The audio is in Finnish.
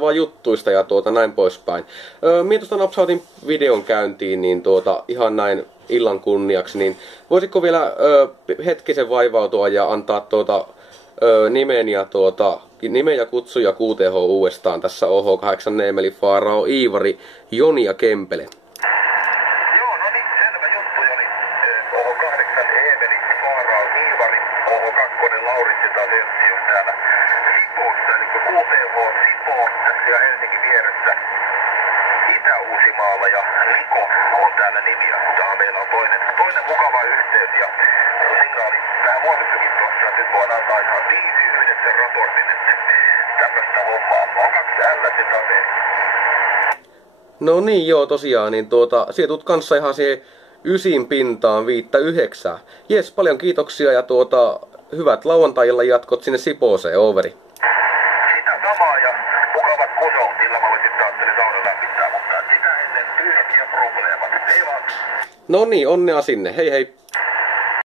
vaan juttuista ja näin poispäin. Mie tuosta napsautin videon käyntiin, niin ihan näin illan kunniaksi, niin voisitko vielä hetkisen vaivautua ja antaa nimen ja kutsuja QTH uudestaan tässä OH8 Neemeli, Faarao, Iivari, Joni ja Kempele. Joo, no niin, selvä juttu, Joni. OH8 Eemeli, Faarao, Iivari, OH2 Lauritti taas ensi on täällä Sipoossa, eli QTH Sipoo tässä ja Helsingin vieressä Itä-Uusimaalla, ja Niko on täällä nimi, ja meillä on toinen mukava yhteys, ja signaali vähän huomissakin tuossa, nyt voidaan antaa ihan 5-9 raportin, että tämmöistä hommaa. On 2 L taseet. No niin, joo, tosiaan, niin sieltä tulet kanssa ihan siihen 9 pintaan 5-9. Jes, paljon kiitoksia ja hyvät lauantailla jatkot sinne Sipooseen, overi. Sitä samaa ja mukavat kusot, sillä mä voisin taas saunan lämmittää, mutta sitä ennen tyhjiä probleemat. Ei vaan. No niin, onnea sinne, hei hei.